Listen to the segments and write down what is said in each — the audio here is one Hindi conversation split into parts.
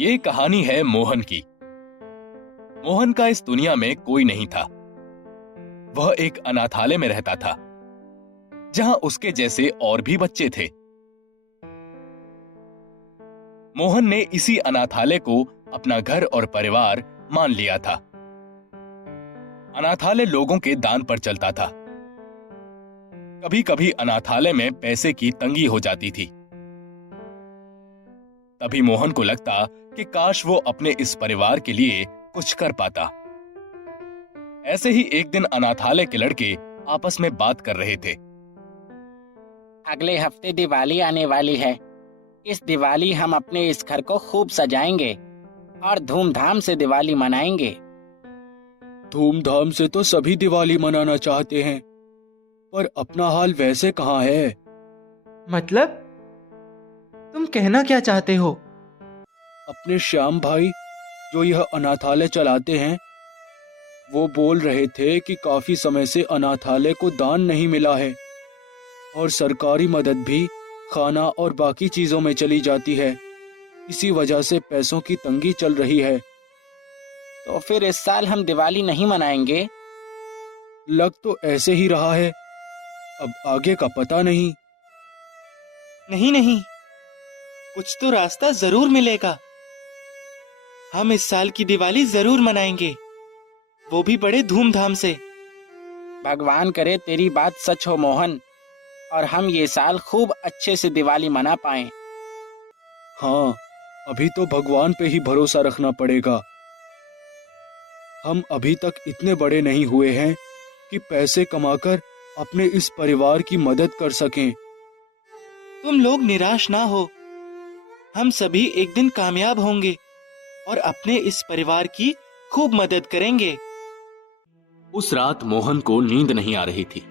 ये कहानी है मोहन की। मोहन का इस दुनिया में कोई नहीं था। वह एक अनाथालय में रहता था, जहां उसके जैसे और भी बच्चे थे। मोहन ने इसी अनाथालय को अपना घर और परिवार मान लिया था। अनाथालय लोगों के दान पर चलता था। कभी कभी अनाथालय में पैसे की तंगी हो जाती थी। तभी मोहन को लगता कि काश वो अपने इस परिवार के लिए कुछ कर पाता। ऐसे ही एक दिन अनाथालय के लड़के आपस में बात कर रहे थे। अगले हफ्ते दिवाली आने वाली है। इस दिवाली हम अपने इस घर को खूब सजाएंगे और धूमधाम से दिवाली मनाएंगे। धूमधाम से तो सभी दिवाली मनाना चाहते हैं, पर अपना हाल वैसे कहाँ है? मतलब तुम कहना क्या चाहते हो? अपने श्याम भाई जो यह अनाथालय चलाते हैं, वो बोल रहे थे कि काफी समय से अनाथालय को दान नहीं मिला है और सरकारी मदद भी खाना और बाकी चीजों में चली जाती है। इसी वजह से पैसों की तंगी चल रही है। तो फिर इस साल हम दिवाली नहीं मनाएंगे? लग तो ऐसे ही रहा है, अब आगे का पता नहीं। नहीं, कुछ तो रास्ता जरूर मिलेगा। हम इस साल की दिवाली जरूर मनाएंगे, वो भी बड़े धूमधाम से। भगवान करे तेरी बात सच हो मोहन, और हम ये साल खूब अच्छे से दिवाली मना पाएं। हाँ, अभी तो भगवान पे ही भरोसा रखना पड़ेगा। हम अभी तक इतने बड़े नहीं हुए हैं कि पैसे कमाकर अपने इस परिवार की मदद कर सकें। तुम लोग निराश ना हो, हम सभी एक दिन कामयाब होंगे और अपने इस परिवार की खूब मदद करेंगे। उस रात मोहन को नींद नहीं आ रही थी।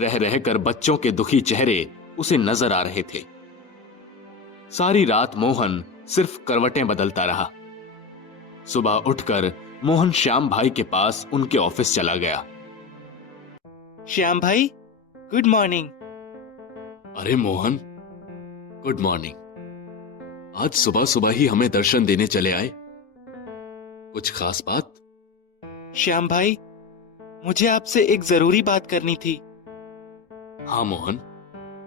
रह रहकर बच्चों के दुखी चेहरे उसे नजर आ रहे थे। सारी रात मोहन सिर्फ करवटें बदलता रहा। सुबह उठकर मोहन श्याम भाई के पास उनके ऑफिस चला गया। श्याम भाई, गुड मॉर्निंग। अरे मोहन, गुड मॉर्निंग। आज सुबह सुबह ही हमें दर्शन देने चले आए, कुछ खास बात? श्याम भाई, मुझे आपसे एक जरूरी बात करनी थी। हाँ मोहन,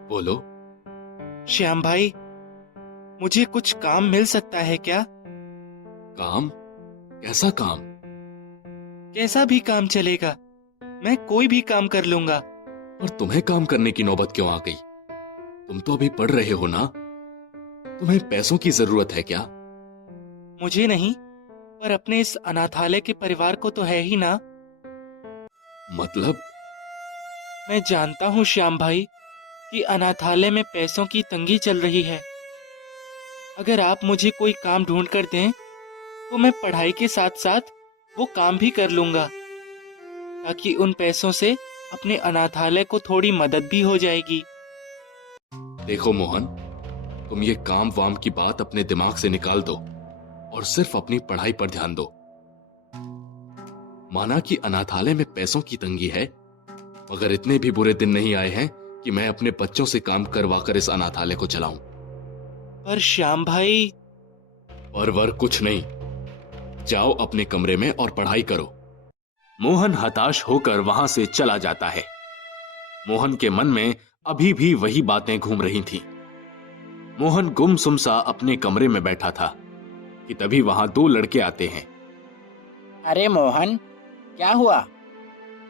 बोलो। श्याम भाई, मुझे कुछ काम मिल सकता है क्या? काम? कैसा काम? कैसा भी काम चलेगा, मैं कोई भी काम कर लूंगा। और तुम्हें काम करने की नौबत क्यों आ गई? तुम तो अभी पढ़ रहे हो ना? तुम्हें पैसों की जरूरत है क्या? मुझे नहीं, पर अपने इस अनाथालय के परिवार को तो है ही ना। मतलब? मैं जानता हूँ श्याम भाई कि अनाथालय में पैसों की तंगी चल रही है। अगर आप मुझे कोई काम ढूंढ कर दें तो मैं पढ़ाई के साथ साथ वो काम भी कर लूंगा, ताकि उन पैसों से अपने अनाथालय को थोड़ी मदद भी हो जाएगी। देखो मोहन, तुम ये काम वाम की बात अपने दिमाग से निकाल दो और सिर्फ अपनी पढ़ाई पर ध्यान दो। माना कि अनाथालय में पैसों की तंगी है, मगर इतने भी बुरे दिन नहीं आए हैं कि मैं अपने बच्चों से काम करवाकर इस अनाथालय को चलाऊं। पर श्याम भाई। वर कुछ नहीं, जाओ अपने कमरे में और पढ़ाई करो। मोहन हताश होकर वहां से चला जाता है। मोहन के मन में अभी भी वही बातें घूम रही थीं। मोहन गुमसुम सा अपने कमरे में बैठा था कि तभी वहां दो लड़के आते हैं। अरे मोहन, क्या हुआ?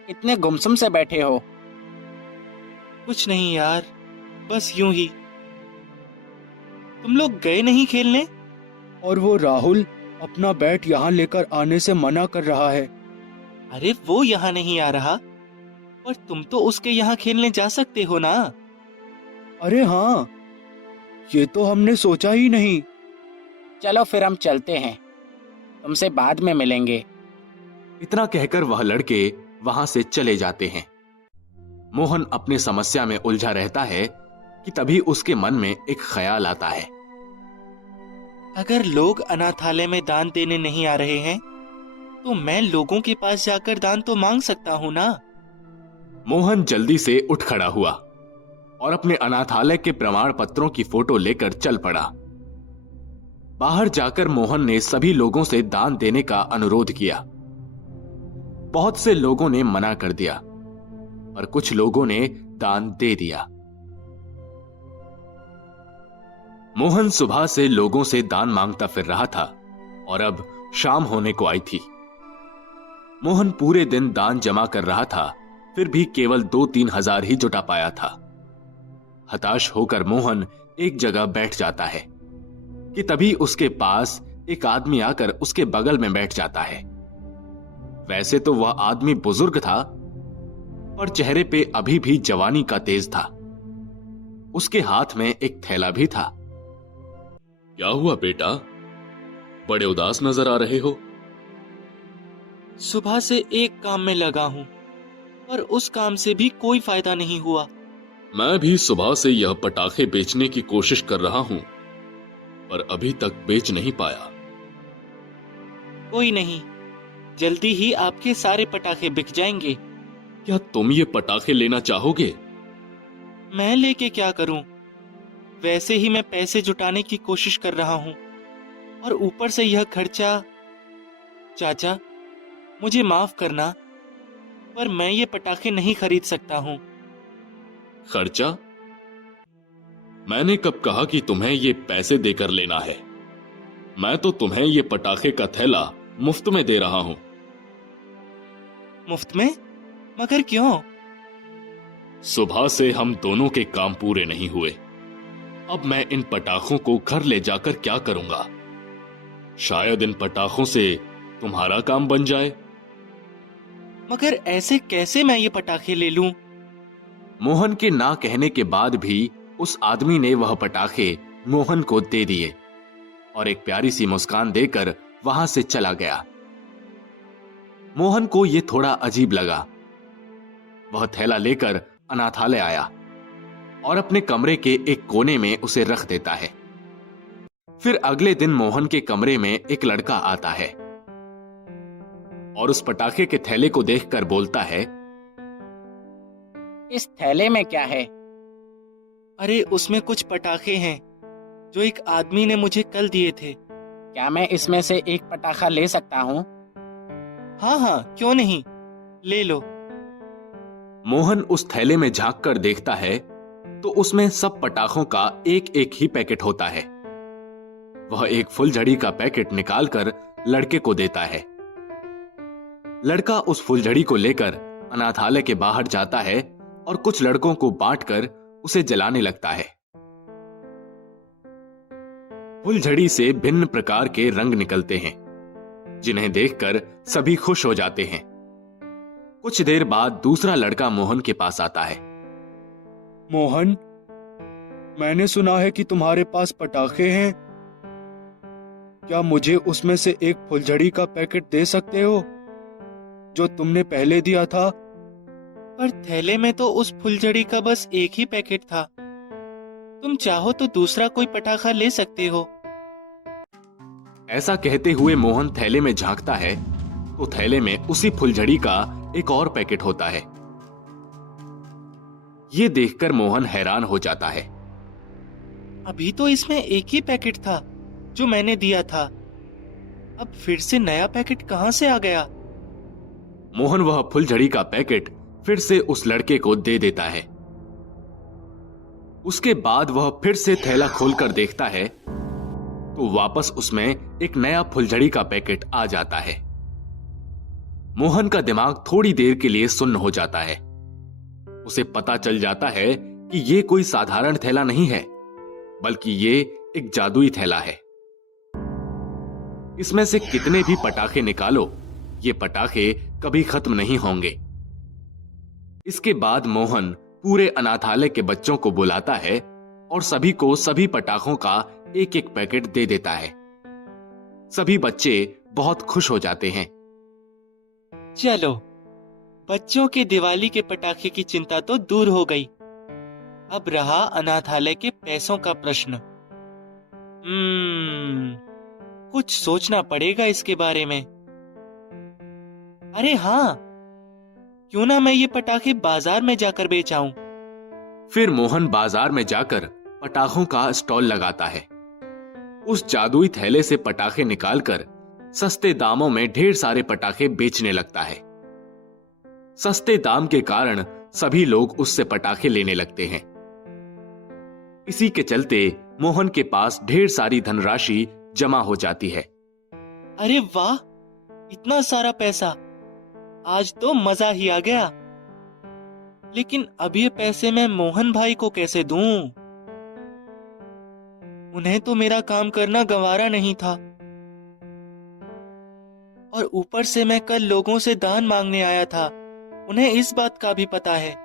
इतने गुमसुम से बैठे हो? कुछ नहीं यार, बस यूं ही। तुम लोग गए नहीं खेलने? और वो राहुल अपना बैट यहाँ लेकर आने से मना कर रहा है। अरे वो यहाँ नहीं आ रहा, पर तुम तो उसके यहाँ खेलने जा सकते हो ना। अरे हाँ, ये तो हमने सोचा ही नहीं। चलो फिर हम चलते हैं, तुमसे बाद में मिलेंगे। इतना कहकर वह लड़के वहां से चले जाते हैं। मोहन अपने समस्या में उलझा रहता है कि तभी उसके मन में एक ख्याल आता है। अगर लोग अनाथालय में दान देने नहीं आ रहे हैं तो मैं लोगों के पास जाकर दान तो मांग सकता हूं ना। मोहन जल्दी से उठ खड़ा हुआ और अपने अनाथालय के प्रमाण पत्रों की फोटो लेकर चल पड़ा। बाहर जाकर मोहन ने सभी लोगों से दान देने का अनुरोध किया। बहुत से लोगों ने मना कर दिया, पर कुछ लोगों ने दान दे दिया। मोहन सुबह से लोगों से दान मांगता फिर रहा था और अब शाम होने को आई थी। मोहन पूरे दिन दान जमा कर रहा था, फिर भी केवल 2-3 हजार ही जुटा पाया था। हताश होकर मोहन एक जगह बैठ जाता है कि तभी उसके पास एक आदमी आकर उसके बगल में बैठ जाता है। वैसे तो वह आदमी बुजुर्ग था, पर चेहरे पे अभी भी जवानी का तेज था। उसके हाथ में एक थैला भी था। क्या हुआ बेटा, बड़े उदास नजर आ रहे हो? सुबह से एक काम में लगा हूं, पर उस काम से भी कोई फायदा नहीं हुआ। मैं भी सुबह से यह पटाखे बेचने की कोशिश कर रहा हूं, पर अभी तक बेच नहीं पाया। कोई नहीं, जल्दी ही आपके सारे पटाखे बिक जाएंगे। क्या तुम ये पटाखे लेना चाहोगे? मैं लेके क्या करूं? वैसे ही मैं पैसे जुटाने की कोशिश कर रहा हूं, और ऊपर से यह खर्चा। चाचा, मुझे माफ करना, पर मैं ये पटाखे नहीं खरीद सकता हूं। खर्चा? मैंने कब कहा कि तुम्हें ये पैसे देकर लेना है? मैं तो तुम्हें ये पटाखे का थैला मुफ्त में दे रहा हूं। मुफ्त में? मगर क्यों? सुबह से हम दोनों के काम पूरे नहीं हुए। अब मैं इन पटाखों को घर ले जाकर क्या करूंगा? शायद इन पटाखों से तुम्हारा काम बन जाए। मगर ऐसे कैसे मैं ये पटाखे ले लूं? मोहन के ना कहने के बाद भी उस आदमी ने वह पटाखे मोहन को दे दिए और एक प्यारी सी मुस्कान देकर वहां से चला गया। मोहन को यह थोड़ा अजीब लगा। वह थैला लेकर अनाथालय आया और अपने कमरे के एक कोने में उसे रख देता है। फिर अगले दिन मोहन के कमरे में एक लड़का आता है और उस पटाखे के थैले को देखकर बोलता है, इस थैले में क्या है? अरे, उसमें कुछ पटाखे हैं जो एक आदमी ने मुझे कल दिए थे। क्या मैं इसमें से एक पटाखा ले सकता हूँ? हाँ हाँ, क्यों नहीं, ले लो। मोहन उस थैले में झांक कर देखता है तो उसमें सब पटाखों का एक एक ही पैकेट होता है। वह एक फुलझड़ी का पैकेट निकालकर लड़के को देता है। लड़का उस फुलझड़ी को लेकर अनाथालय के बाहर जाता है और कुछ लड़कों को बांटकर उसे जलाने लगता है। फुलझड़ी से भिन्न प्रकार के रंग निकलते हैं, जिन्हें देखकर सभी खुश हो जाते हैं। कुछ देर बाद दूसरा लड़का मोहन के पास आता है। मोहन, मैंने सुना है कि तुम्हारे पास पटाखे हैं। क्या मुझे उसमें से एक फुलझड़ी का पैकेट दे सकते हो जो तुमने पहले दिया था? पर थैले में तो उस फुलझड़ी का बस एक ही पैकेट था। तुम चाहो तो दूसरा कोई पटाखा ले सकते हो। ऐसा कहते हुए मोहन थैले में झांकता है तो थैले में उसी फुलझड़ी का एक और पैकेट होता है। यह देखकर मोहन हैरान हो जाता है। अभी तो इसमें एक ही पैकेट था जो मैंने दिया था, अब फिर से नया पैकेट कहां से आ गया? मोहन वह फुलझड़ी का पैकेट फिर से उस लड़के को दे देता है। उसके बाद वह फिर से थैला खोलकर देखता है तो वापस उसमें एक नया फुलझड़ी का पैकेट आ जाता है। मोहन का दिमाग थोड़ी देर के लिए सुन्न हो जाता है। उसे पता चल जाता है कि यह कोई साधारण थैला नहीं है, बल्कि ये एक जादुई थैला है। इसमें से कितने भी पटाखे निकालो, ये पटाखे कभी खत्म नहीं होंगे। इसके बाद मोहन पूरे अनाथालय के बच्चों को बुलाता है और सभी को सभी पटाखों का एक एक पैकेट दे देता है। सभी बच्चे बहुत खुश हो जाते हैं। चलो, बच्चों के दिवाली के पटाखे की चिंता तो दूर हो गई। अब रहा अनाथालय के पैसों का प्रश्न। कुछ सोचना पड़ेगा इसके बारे में। अरे हाँ, क्यों ना मैं ये पटाखे बाजार में जाकर बेच आऊं। फिर मोहन बाजार में जाकर पटाखों का स्टॉल लगाता है। उस जादुई थैले से पटाखे निकालकर सस्ते दामों में ढेर सारे पटाखे बेचने लगता है। सस्ते दाम के कारण सभी लोग उससे पटाखे लेने लगते हैं। इसी के चलते मोहन के पास ढेर सारी धनराशि जमा हो जाती है। अरे वाह, इतना सारा पैसा, आज तो मजा ही आ गया। लेकिन अब ये पैसे मैं मोहन भाई को कैसे दूं? उन्हें तो मेरा काम करना गवारा नहीं था, और ऊपर से मैं कल लोगों से दान मांगने आया था। उन्हें इस बात का भी पता है।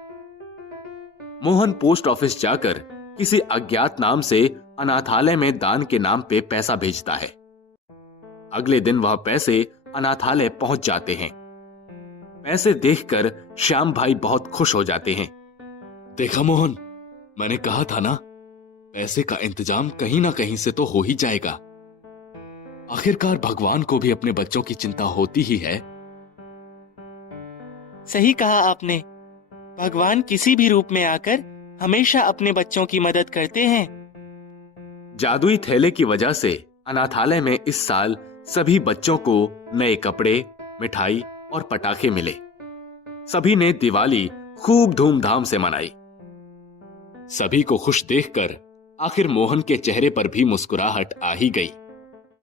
मोहन पोस्ट ऑफिस जाकर किसी अज्ञात नाम से अनाथालय में दान के नाम पे पैसा भेजता है। अगले दिन वह पैसे अनाथालय पहुंच जाते हैं। पैसे देखकर श्याम भाई बहुत खुश हो जाते हैं। देखा मोहन, मैंने कहा था ना, पैसे का इंतजाम कहीं ना कहीं से तो हो ही जाएगा। आखिरकार भगवान को भी अपने बच्चों की चिंता होती ही है। सही कहा आपने। भगवान किसी भी रूप में आकर हमेशा अपने बच्चों की मदद करते हैं। जादुई थैले की वजह से अनाथालय में इस साल सभी बच्चों को नए कपड़े, मिठाई और पटाखे मिले। सभी ने दिवाली खूब धूमधाम से मनाई। सभी को खुश देखकर आखिर मोहन के चेहरे पर भी मुस्कुराहट आ ही गई।